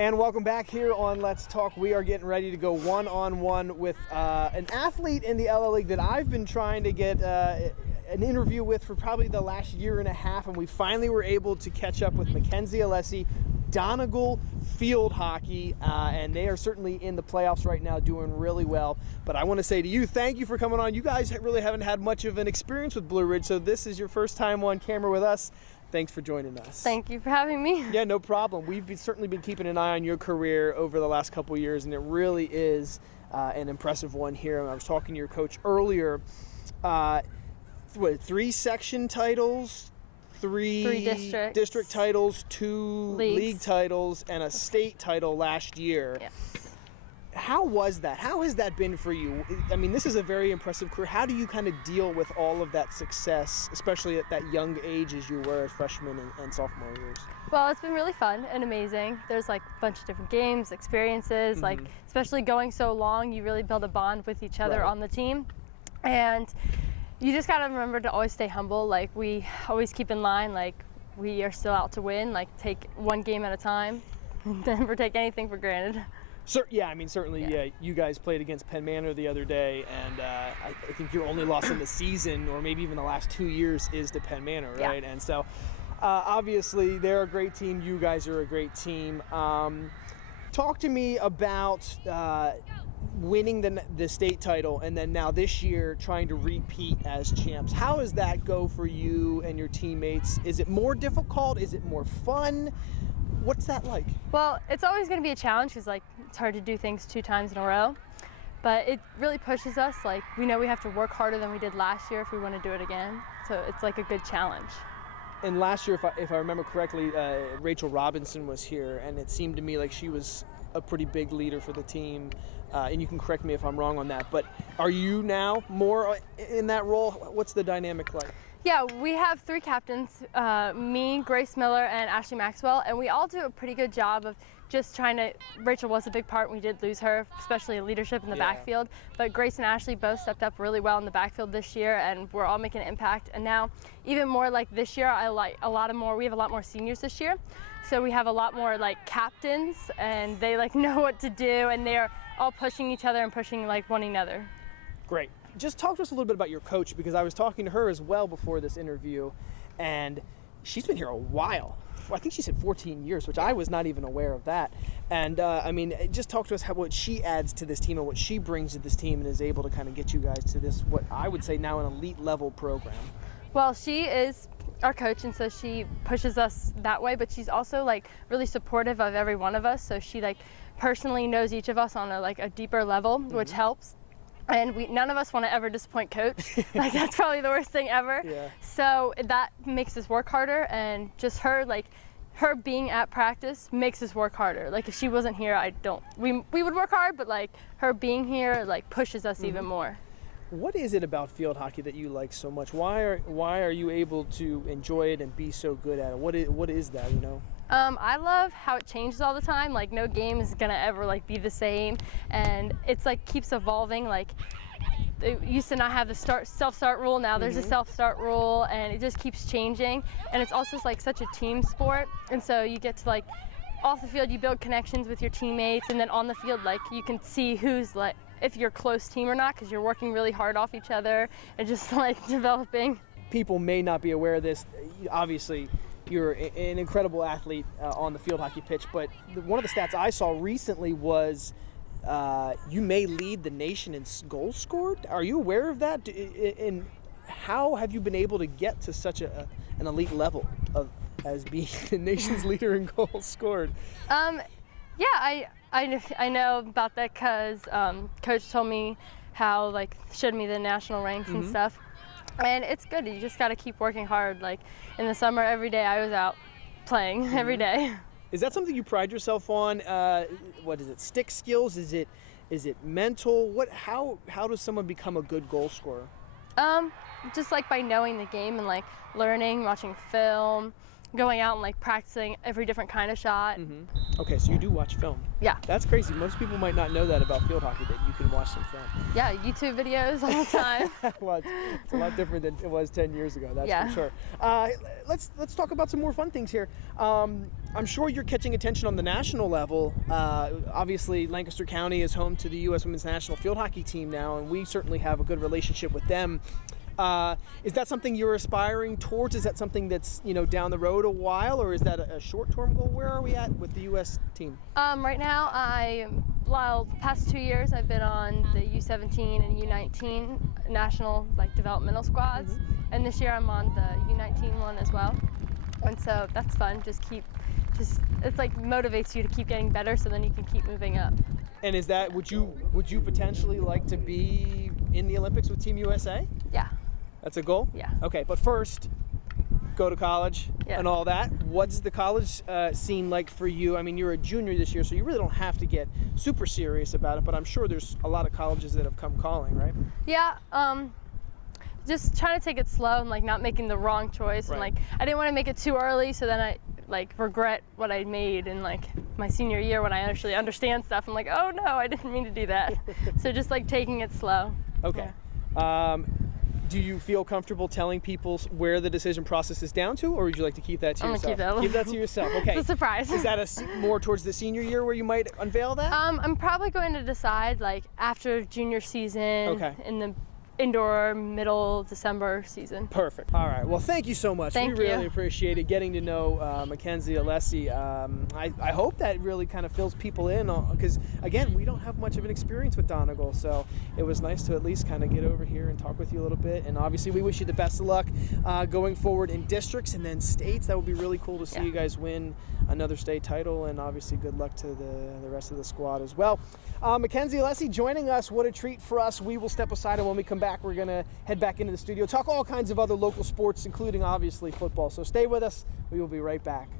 And welcome back here on Let's Talk. We are getting ready to go one-on-one with an athlete in the LL League that I've been trying to get an interview with for probably the last year and a half, and we finally were able to catch up with Mackenzie Allessie, Donegal field hockey, and they are certainly in the playoffs right now, doing really well. But I want to say to you, thank you for coming on. You guys really haven't had much of an experience with Blue Ridge, so this is your first time on camera with us. Thanks for joining us. Thank you for having me. Yeah, no problem. We've certainly been keeping an eye on your career over the last couple of years, and it really is an impressive one here. I was talking to your coach earlier. 3 section titles, three district titles, 2 league titles, and a state title last year. Yes. How was that? How has that been for you? I mean, this is a very impressive career. How do you kind of deal with all of that success, especially at that young age as you were as freshman and sophomore years? Well, it's been really fun and amazing. There's like a bunch of different games, experiences, like especially going so long, you really build a bond with each other on the team. And you just gotta remember to always stay humble. Like, we always keep in line, like we are still out to win, like take one game at a time, never take anything for granted. Yeah, I mean, certainly, you guys played against Penn Manor the other day, and I think your only loss in the season, or maybe even the last 2 years, is to Penn Manor, right? Yeah. And so, obviously, they're a great team. You guys are a great team. Talk to me about winning the state title, and then now this year trying to repeat as champs. How does that go for you and your teammates? Is it more difficult? Is it more fun? What's that like? Well, it's always going to be a challenge because it's hard to do things 2 times in a row, but it really pushes us. Like, we know we have to work harder than we did last year if we want to do it again. So it's like a good challenge. And last year, if I remember correctly, Rachel Robinson was here, and it seemed to me like she was a pretty big leader for the team. And you can correct me if I'm wrong on that, but are you now more in that role? What's the dynamic like? Yeah, we have 3 captains, me, Grace Miller, and Ashley Maxwell, and we all do a pretty good job of just trying to, Rachel was a big part, we did lose her, especially in leadership in the backfield, but Grace and Ashley both stepped up really well in the backfield this year, and we're all making an impact. And now, even more like this year, we have a lot more seniors this year, so we have a lot more like captains, and they like know what to do, and they're all pushing each other and pushing like one another. Great. Just talk to us a little bit about your coach, because I was talking to her as well before this interview, and she's been here a while. I think she said 14 years, which I was not even aware of that. And I mean, just talk to us what she adds to this team and what she brings to this team and is able to kind of get you guys to this, what I would say now, an elite level program. Well, she is our coach, and so she pushes us that way, but she's also like really supportive of every one of us. So she like personally knows each of us on a deeper level, which helps. And none of us want to ever disappoint coach. Like, that's probably the worst thing ever. Yeah. So that makes us work harder, and just her being at practice makes us work harder. Like, if she wasn't here, we would work hard, but like her being here like pushes us even more. What is it about field hockey that you like so much? Why are you able to enjoy it and be so good at it? What is that, you know? I love how it changes all the time. Like, no game is gonna ever like be the same, and it's like keeps evolving. Like, it used to not have the self-start rule. Now there's a self-start rule, and it just keeps changing. And it's also like such a team sport, and so you get to like off the field, you build connections with your teammates, and then on the field, like, you can see who's like if you're a close team or not, because you're working really hard off each other and just like developing. People may not be aware of this. Obviously, you're an incredible athlete on the field hockey pitch, but one of the stats I saw recently was you may lead the nation in goals scored. Are you aware of that? And how have you been able to get to such an elite level as being the nation's leader in goals scored? Yeah, I know about that because Coach told me how, like, showed me the national ranks and stuff. And it's good. You just got to keep working hard. Like, in the summer, every day I was out playing every day. Is that something you pride yourself on? What is it? Stick skills? Is it mental? How does someone become a good goal scorer? Just like by knowing the game and like learning, watching film, going out and like practicing every different kind of shot. Okay, so you do watch film. Yeah. That's crazy. Most people might not know that about field hockey, that you can watch some film. Yeah, YouTube videos all the time. Well, it's a lot different than it was 10 years ago, that's for sure. Let's talk about some more fun things here. I'm sure you're catching attention on the national level. Obviously, Lancaster County is home to the U.S. Women's National Field Hockey Team now, and we certainly have a good relationship with them. Is that something you're aspiring towards? Is that something that's, down the road a while, or is that a short-term goal? Where are we at with the U.S. team? Right now, the past 2 years, I've been on the U17 and U19 national developmental squads, and this year I'm on the U19 one as well. And so that's fun. It's motivates you to keep getting better, so then you can keep moving up. And is that, would you potentially like to be in the Olympics with Team USA? Yeah. That's a goal? Yeah. Okay, but first, go to college and all that. What's the college scene like for you? I mean, you're a junior this year, so you really don't have to get super serious about it, but I'm sure there's a lot of colleges that have come calling, right? Yeah, just trying to take it slow and not making the wrong choice. Right. And I didn't want to make it too early, so then I regret what I made in my senior year when I actually understand stuff. I'm like, oh no, I didn't mean to do that. So just taking it slow. Okay. Yeah. Do you feel comfortable telling people where the decision process is down to, or would you like to keep that to yourself? I'm gonna keep that to yourself. Okay. It's a surprise. Is that more towards the senior year where you might unveil that? I'm probably going to decide after junior season in the indoor middle December season. Perfect. All right. Well, thank you so much. Thank we you. really appreciate it, getting to know Mackenzie Allessie. I hope that really kind of fills people in, because again, we don't have much of an experience with Donegal, so it was nice to at least kind of get over here and talk with you a little bit. And obviously, we wish you the best of luck going forward in districts and then states. That would be really cool to see you guys win another state title, and obviously good luck to the rest of the squad as well. Mackenzie Allessie joining us. What a treat for us. We will step aside, and when we come back, we're going to head back into the studio, talk all kinds of other local sports, including obviously football. So stay with us. We will be right back.